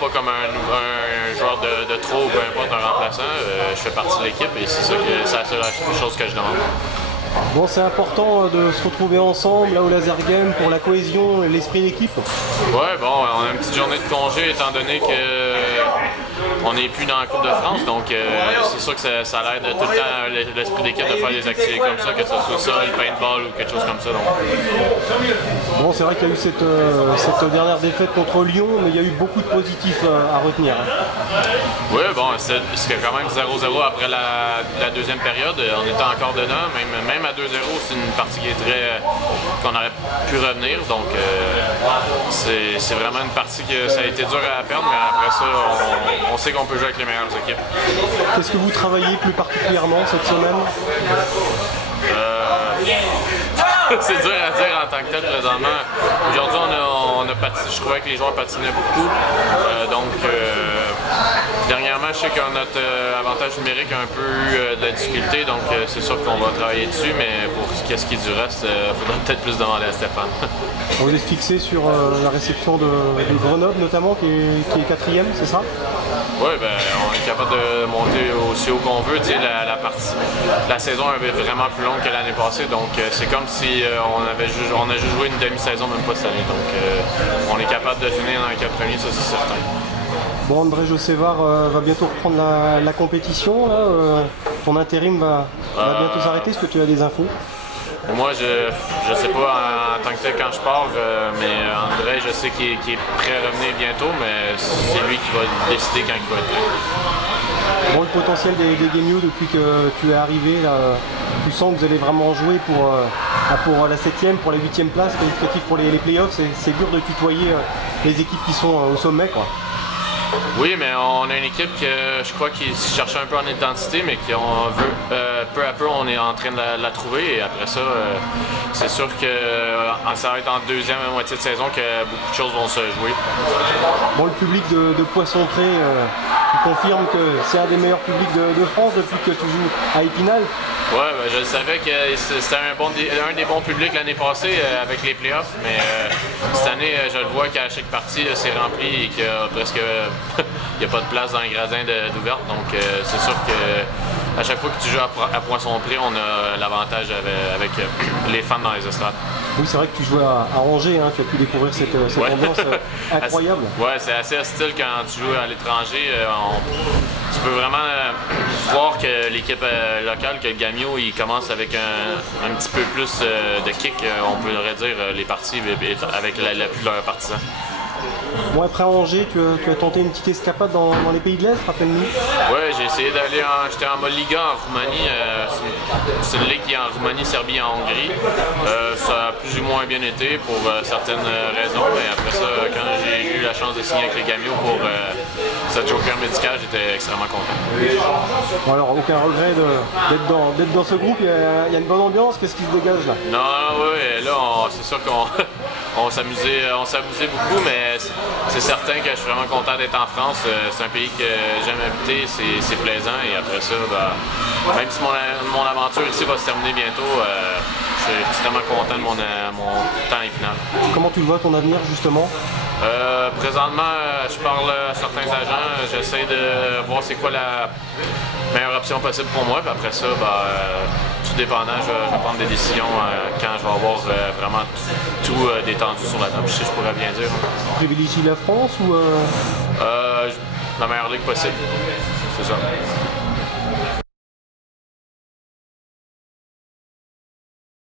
pas comme un joueur de trop ou peu importe un remplaçant. Je fais partie de l'équipe et c'est la seule chose que je demande. Bon, c'est important de se retrouver ensemble là au Laser Game pour la cohésion et l'esprit d'équipe. Ouais, bon, on a une petite journée de congé étant donné que on n'est plus dans la Coupe de France, donc c'est sûr que ça l'aide tout le temps l'esprit d'équipe de faire des activités comme ça, que ce soit ça, le paintball ou quelque chose comme ça. Donc. Bon, c'est vrai qu'il y a eu cette dernière défaite contre Lyon, mais il y a eu beaucoup de positifs à retenir. Oui, bon, c'est quand même 0-0 après la deuxième période. On était encore dedans, même à 2-0, c'est une partie qui est qu'on aurait pu revenir. Donc, c'est vraiment une partie que ça a été dur à perdre, mais après ça, on sait qu'on peut jouer avec les meilleures équipes. Qu'est-ce que vous travaillez plus particulièrement cette semaine? C'est dur à dire en tant que tel présentement. Aujourd'hui, on a patiné, je trouvais que les joueurs patinaient beaucoup. Dernièrement, je sais que notre avantage numérique a un peu eu de la difficulté, donc c'est sûr qu'on va travailler dessus, mais pour ce qui est du reste, il faudra peut-être plus demander à Stéphane. Vous êtes fixé sur la réception de Grenoble notamment, qui est quatrième, c'est ça? Oui, ben, on est capable de monter aussi haut qu'on veut. La saison est vraiment plus longue que l'année passée, donc c'est comme si on a juste joué une demi-saison, même pas cette année. Donc on est capable de finir dans les 4 premiers, ça c'est certain. Bon, André Josevar va bientôt reprendre la compétition. Là, ton intérim va bientôt s'arrêter. Est-ce que tu as des infos? Moi, je sais pas en tant que tel quand je pars, mais André, je sais qu'il est prêt à revenir bientôt, mais c'est lui qui va décider quand il va être prêt. Bon, le potentiel des Gamio depuis que tu es arrivé, là, tu sens que vous allez vraiment jouer pour la 7e, pour la 8e place, qualificatif pour les playoffs. C'est dur de tutoyer les équipes qui sont au sommet, quoi. Oui, mais on a une équipe je crois qui cherche un peu en identité, mais qu'on veut peu à peu, on est en train de la trouver. Et après ça, c'est sûr que ça va être en deuxième moitié de saison que beaucoup de choses vont se jouer. Bon, le public de Poisson-Pré, tu confirmes que c'est un des meilleurs publics de France depuis que tu joues à Épinal? Oui, ben, je savais que c'était un des bons publics l'année passée avec les playoffs, mais cette année, je le vois qu'à chaque partie, c'est rempli et qu'il y a presque il n'y a pas de place dans les gradins d'ouverte. Donc, c'est sûr que à chaque fois que tu joues à Poisson-Pré, on a l'avantage avec les fans dans les estrades. Oui, c'est vrai que tu jouais à Angers, hein, tu as pu découvrir cette ambiance incroyable. Oui, c'est assez hostile quand tu joues à l'étranger. Tu peux vraiment voir que l'équipe locale, que le Gamio, il commence avec un petit peu plus de kick, on pourrait dire, les parties avec l'appui de leurs partisans. Bon, après Angers, tu as tenté une petite escapade dans les pays de l'Est, rappelle-nous. Oui, j'ai essayé d'aller j'étais en mode Liga en Roumanie. C'est une ligue qui est en Roumanie, Serbie et en Hongrie. Ça a plus ou moins bien été pour certaines raisons, mais après ça, quand j'ai eu la chance de signer avec les Gamio pour cette joker médicale, j'étais extrêmement content. Bon, alors, aucun regret d'être dans ce groupe, il y a une bonne ambiance, qu'est-ce qui se dégage là? Non, oui, là, c'est sûr qu'on s'amusait beaucoup, mais c'est certain que je suis vraiment content d'être en France. C'est un pays que j'aime habiter, c'est plaisant, et après ça, même si mon aventure ici va se terminer bientôt, je suis extrêmement content de mon temps Épinal. Comment tu le vois ton avenir justement? Présentement, je parle à certains agents, j'essaie de voir c'est quoi la meilleure option possible pour moi, puis après ça, tout dépendant, je vais prendre des décisions quand je vais avoir vraiment tout détendu sur la table, je pourrais bien dire. Tu privilégies la France ou la meilleure ligue possible, c'est ça.